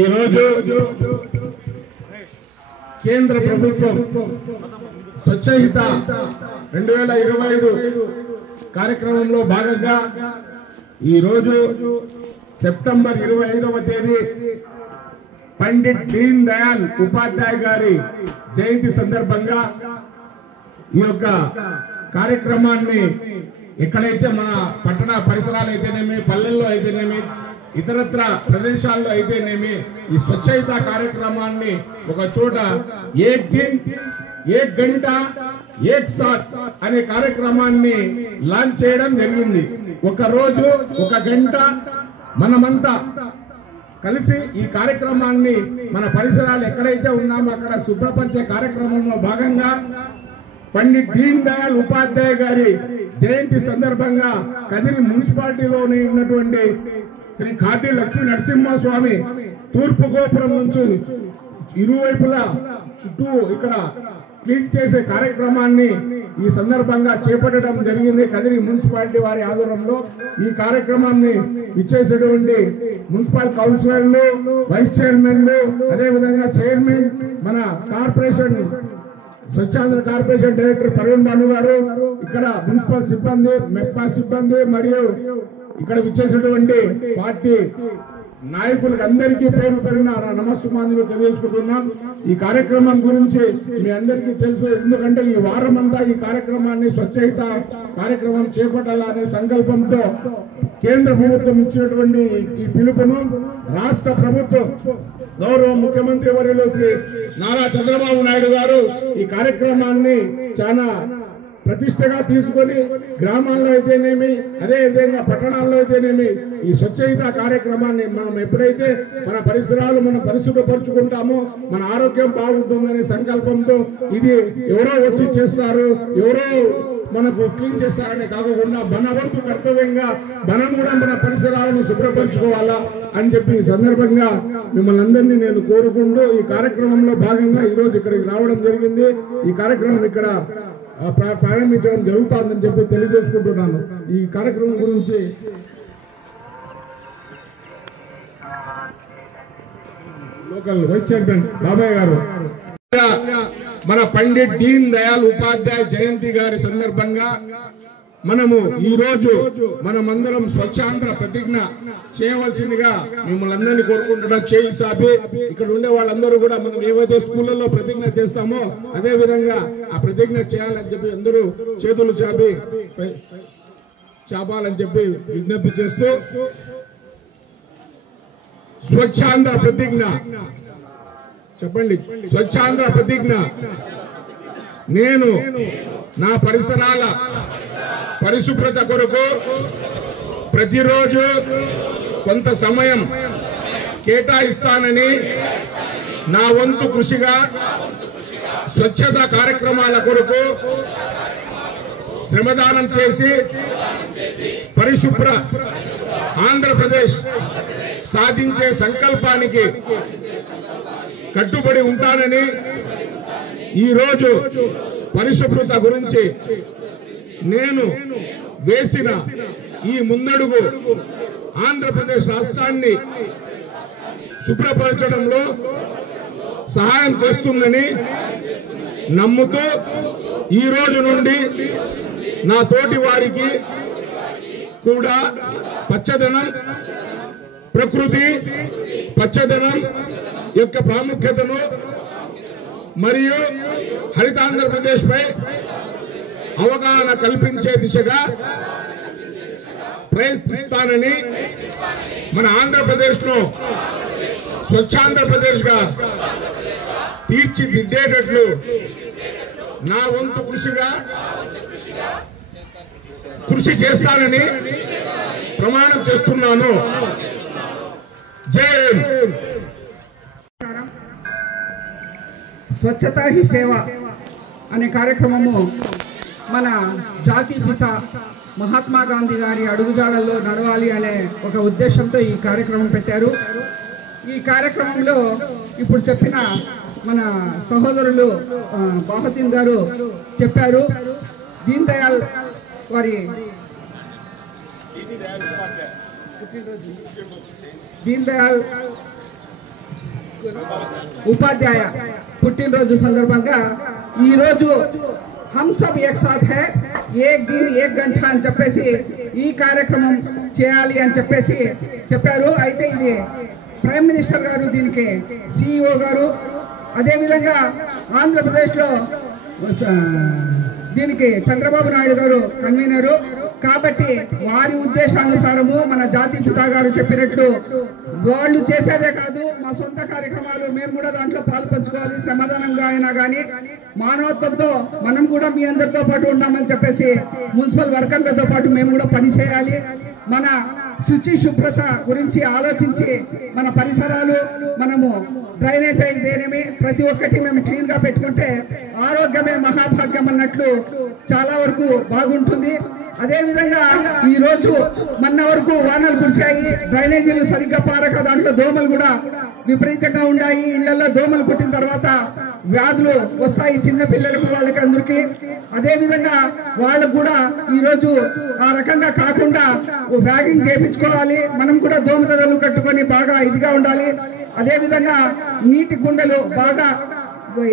ఈ రోజు కేంద్ర ప్రభుత్వం స్వచ్ఛహిత 2025 కార్యక్రమంలో భాగంగా ఈ రోజు సెప్టెంబర్ 25వ తేదీ పండిట్ దీన్ దయాల్ ఉపాధ్యాయ గారి జయంతి సందర్భంగా ఈ యొక్క కార్యక్రమాన్ని ఎక్కడైతే మన పట్టణ పరిసరాలు అయితేనేమి, పల్లెల్లో అయితేనేమి, ఇతరత్ర ప్రదేశాల్లో అయితేనేమి ఈ స్వచ్ఛహిత కార్యక్రమాన్ని ఒక చోట ఏక్ దిన్ ఏక్ గంట ఏక్ సాత్ అనే కార్యక్రమాన్ని లాంచ్ చేయడం జరిగింది. ఒక రోజు ఒక గంట మనమంతా కలిసి ఈ కార్యక్రమాన్ని మన పరిసరాలు ఎక్కడైతే ఉన్నామో అక్కడ శుభ్రపరిచే కార్యక్రమంలో భాగంగా పండిట్ దీన్ దయాల్ ఉపాధ్యాయ గారి జయంతి సందర్భంగా కదిరి మున్సిపాలిటీలోని ఉన్నటువంటి శ్రీ ఖాదీ లక్ష్మీ నరసింహస్వామి తూర్పు గోపురం నుంచి ఇరువైపులా చుట్టూ ఇక్కడ క్లీన్ చేసే కార్యక్రమాన్ని ఈ సందర్భంగా చేపట్టడం జరిగింది. కదిరి మున్సిపాలిటీ వారి ఆధ్వర్యంలో ఈ కార్యక్రమాన్ని ఇచ్చేసేటువంటి మున్సిపల్ కౌన్సిలర్లు, వైస్ చైర్మన్లు, అదేవిధంగా చైర్మన్, మన corporation Swachhandhra corporation director Praveen Banu గారు, ఇక్కడ మున్సిపల్ సిబ్బంది, మెప్మా సిబ్బంది మరియు ఇక్కడ విచ్చేసినటువంటి పార్టీ నాయకులకు అందరికీ పేరు పేరున నమస్సుమాంజలు తెలియజేసుకుంటున్నాం. ఈ కార్యక్రమం గురించి మీ అందరికీ తెలుసు, ఎందుకంటే ఈ వారం అంతా ఈ కార్యక్రమాన్ని స్వచ్ఛహిత కార్యక్రమం చేపట్టాలనే సంకల్పంతో కేంద్ర ప్రభుత్వం ఇచ్చినటువంటి ఈ పిలుపును రాష్ట్ర ప్రభుత్వం గౌరవ ముఖ్యమంత్రి వర్యులు శ్రీ నారా చంద్రబాబు నాయుడు గారు ఈ కార్యక్రమాన్ని చాలా ప్రతిష్టగా తీసుకొని గ్రామాల్లో అయితేనేమి, అదే విధంగా పట్టణాల్లో అయితేనేమి ఈ స్వచ్ఛహిత కార్యక్రమాన్ని మనం ఎప్పుడైతే మన పరిసరాలు మనం పరిశుభ్రపరుచుకుంటామో మన ఆరోగ్యం బాగుంటుందనే సంకల్పంతో ఇది ఎవరో వచ్చి చేస్తారు, ఎవరో మనకు క్లీన్ చేస్తారని కాకుండా మన వంతు కర్తవ్యంగా మనం కూడా మన పరిసరాలను శుభ్రపరచుకోవాలా అని చెప్పి ఈ సందర్భంగా మిమ్మల్ని అందరినీ నేను కోరుకుంటూ ఈ కార్యక్రమంలో భాగంగా ఈరోజు ఇక్కడికి రావడం జరిగింది. ఈ కార్యక్రమం ఇక్కడ ప్రారంభించడం జరుగుతుందని చెప్పి తెలియజేసుకుంటున్నాను. ఈ కార్యక్రమం గురించి లోకల్ వైస్ చైర్మన్ బాబాయ్ గారు, మన పండిట్ దీన్ దయాల్ ఉపాధ్యాయ జయంతి గారి సందర్భంగా మనము ఈ రోజు మనమందరం స్వచ్ఛాంధ్ర ప్రతిజ్ఞ చేయవలసిందిగా మిమ్మల్ని అందరినీ కోరుకుంటున్నాం. చేయి సాపి ఇక్కడ ఉండే వాళ్ళందరూ కూడా మనం ఏవైతే స్కూళ్ళల్లో ప్రతిజ్ఞ చేస్తామో అదే విధంగా ఆ ప్రతిజ్ఞ చేయాలని చెప్పి అందరూ చేతులు చాపాలని చెప్పి విజ్ఞప్తి చేస్తూ స్వచ్ఛాంధ్ర ప్రతిజ్ఞ చెప్పండి. స్వచ్ఛాంధ్ర ప్రతిజ్ఞ. నేను నా పరిసరాల పరిశుభ్రత కొరకు ప్రతిరోజు కొంత సమయం కేటాయిస్తానని నా వంతు కృషిగా స్వచ్ఛత కార్యక్రమాల కొరకు శ్రమదానం చేసి పరిశుభ్ర ఆంధ్రప్రదేశ్ సాధించే సంకల్పానికి కట్టుబడి ఉంటానని ఈరోజు పరిశుభ్రత గురించి నేను వేసిన ఈ ముందడుగు ఆంధ్రప్రదేశ్ రాష్ట్రాన్ని శుభ్రపరచడంలో సహాయం చేస్తుందని నమ్ముతూ ఈ రోజు నుండి నా తోటి వారికి కూడా పచ్చదనం, ప్రకృతి పచ్చదనం యొక్క ప్రాముఖ్యతను మరియు హరితాంధ్రప్రదేశ్ పై అవగాహన కల్పించే దిశగా ప్రయత్నిస్తానని, మన ఆంధ్రప్రదేశ్ ను స్వచ్ఛాంధ్రప్రదేశ్ గా తీర్చిదిద్దేటట్లు నా వంతు కృషి చేస్తానని ప్రమాణం చేస్తున్నాను. జై హింద్. స్వచ్ఛతా హీ సేవ అనే కార్యక్రమము మన జాతి పిత మహాత్మా గాంధీ గారి అడుగుజాడల్లో నడవాలి అనే ఒక ఉద్దేశంతో ఈ కార్యక్రమం పెట్టారు. ఈ కార్యక్రమంలో ఇప్పుడు చెప్పిన మన సహోదరులు బాహుద్దీన్ గారు చెప్పారు. దీన్ దయాల్ వారి దీన్ దయాల్ ఉపాధ్యాయ పుట్టినరోజు సందర్భంగా ఈరోజు హమ్ సబ్ ఏక్ సాథ్ హై ఏక్ దిన్ ఏక్ గంట అని చెప్పేసి ఈ కార్యక్రమం చేయాలి అని చెప్పేసి చెప్పారు. అయితే ఇది ప్రైమ్ మినిస్టర్ గారు, దీనికి సిఇఓ గారు, అదేవిధంగా ఆంధ్రప్రదేశ్లో దీనికి చంద్రబాబు నాయుడు గారు కన్వీనరు. కాబట్టి వారి ఉద్దేశానుసారము మన జాతి పితా గారు చెప్పినట్టు వాళ్ళు చేసేదే కాదు, మా సొంత కార్యక్రమాలు మేము కూడా దాంట్లో పాలు పంచుకోవాలి. శ్రమదానంగా అయినా కానీ మానవత్వంతో మనం కూడా మీ అందరితో పాటు ఉన్నామని చెప్పేసి మున్సిపల్ వర్కర్లతో పాటు మేము కూడా పని చేయాలి. మన శుచి శుభ్రత గురించి ఆలోచించి మన పరిసరాలు, మనము డ్రైనేజ్ అయితేనేమి ప్రతి ఒక్కటి మేము క్లీన్ గా పెట్టుకుంటే ఆరోగ్యమే మహాభాగ్యం అన్నట్లు చాలా వరకు బాగుంటుంది. అదే విధంగా ఈ రోజు మొన్న వరకు వానలు కురిశాయి, డ్రైనేజీలు సరిగ్గా పారక దాంట్లో దోమలు కూడా విపరీతంగా ఉన్నాయి. ఇళ్లలో దోమలు కుట్టిన తర్వాత వ్యాధులు వస్తాయి చిన్న పిల్లలకు, వాళ్ళకి అందరికి. అదే విధంగా వాళ్ళకు కూడా ఈ రోజు ఆ రకంగా కాకుండా వ్యాగింగ్ చేయించుకోవాలి. మనం కూడా దోమతెరలు కట్టుకొని బాగా ఇదిగా ఉండాలి. అదే విధంగా నీటి కుండలు బాగా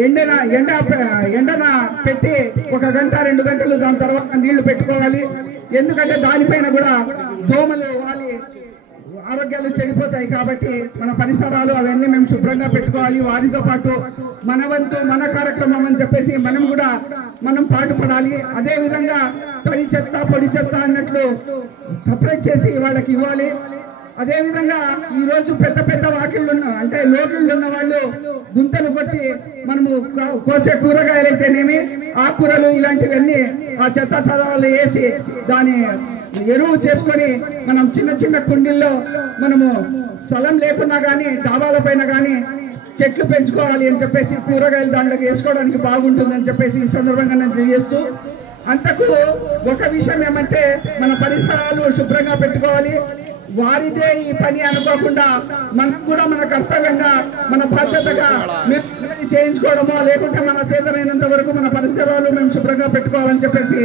ఎండన పెట్టి 1 గంట 2 గంటలు దాని తర్వాత నీళ్లు పెట్టుకోవాలి. ఎందుకంటే దానిపైన కూడా దోమలు వాలి ఆరోగ్యాలు చెడిపోతాయి. కాబట్టి మన పరిసరాలు అవన్నీ మేము శుభ్రంగా పెట్టుకోవాలి. వారితో పాటు మన వంతు మన కార్యక్రమం అని చెప్పేసి మనం పాటుపడాలి. అదే విధంగా తడి చెత్త పొడి చెత్త అన్నట్లు సపరేట్ చేసి వాళ్ళకి ఇవ్వాలి. అదే విధంగా ఈ రోజు పెద్ద పెద్ద వాకిళ్ళు అంటే లోకిళ్ళు ఉన్న వాళ్ళు గుంతలు కొట్టి మనము కోసే కూరగాయలు అయితేనేమి, ఆకుకూరలు ఇలాంటివన్నీ ఆ చెత్త చెదారాలు వేసి దాని ఎరువు చేసుకొని మనం చిన్న చిన్న కుండీల్లో మనము స్థలం లేకున్నా కానీ డాబాల పైన కానీ చెట్లు పెంచుకోవాలి అని చెప్పేసి, కూరగాయలు దాంట్లోకి వేసుకోవడానికి బాగుంటుందని చెప్పేసి ఈ సందర్భంగా నేను తెలియజేస్తూ, అంతకు ఒక విషయం ఏమంటే మన పరిసరాలు శుభ్రంగా పెట్టుకోవాలి. వారిదే ఈ పని అనుకోకుండా మనం కూడా మన కర్తవ్యంగా మన బాధ్యతగా మేము చేయించుకోవడమో లేకుంటే మన చేతనైనంత వరకు మన పరిసరాలు మేము శుభ్రంగా పెట్టుకోవాలని చెప్పేసి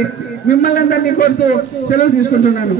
మిమ్మల్ని అందరినీ కోరుతూ సెలవు తీసుకుంటున్నాను.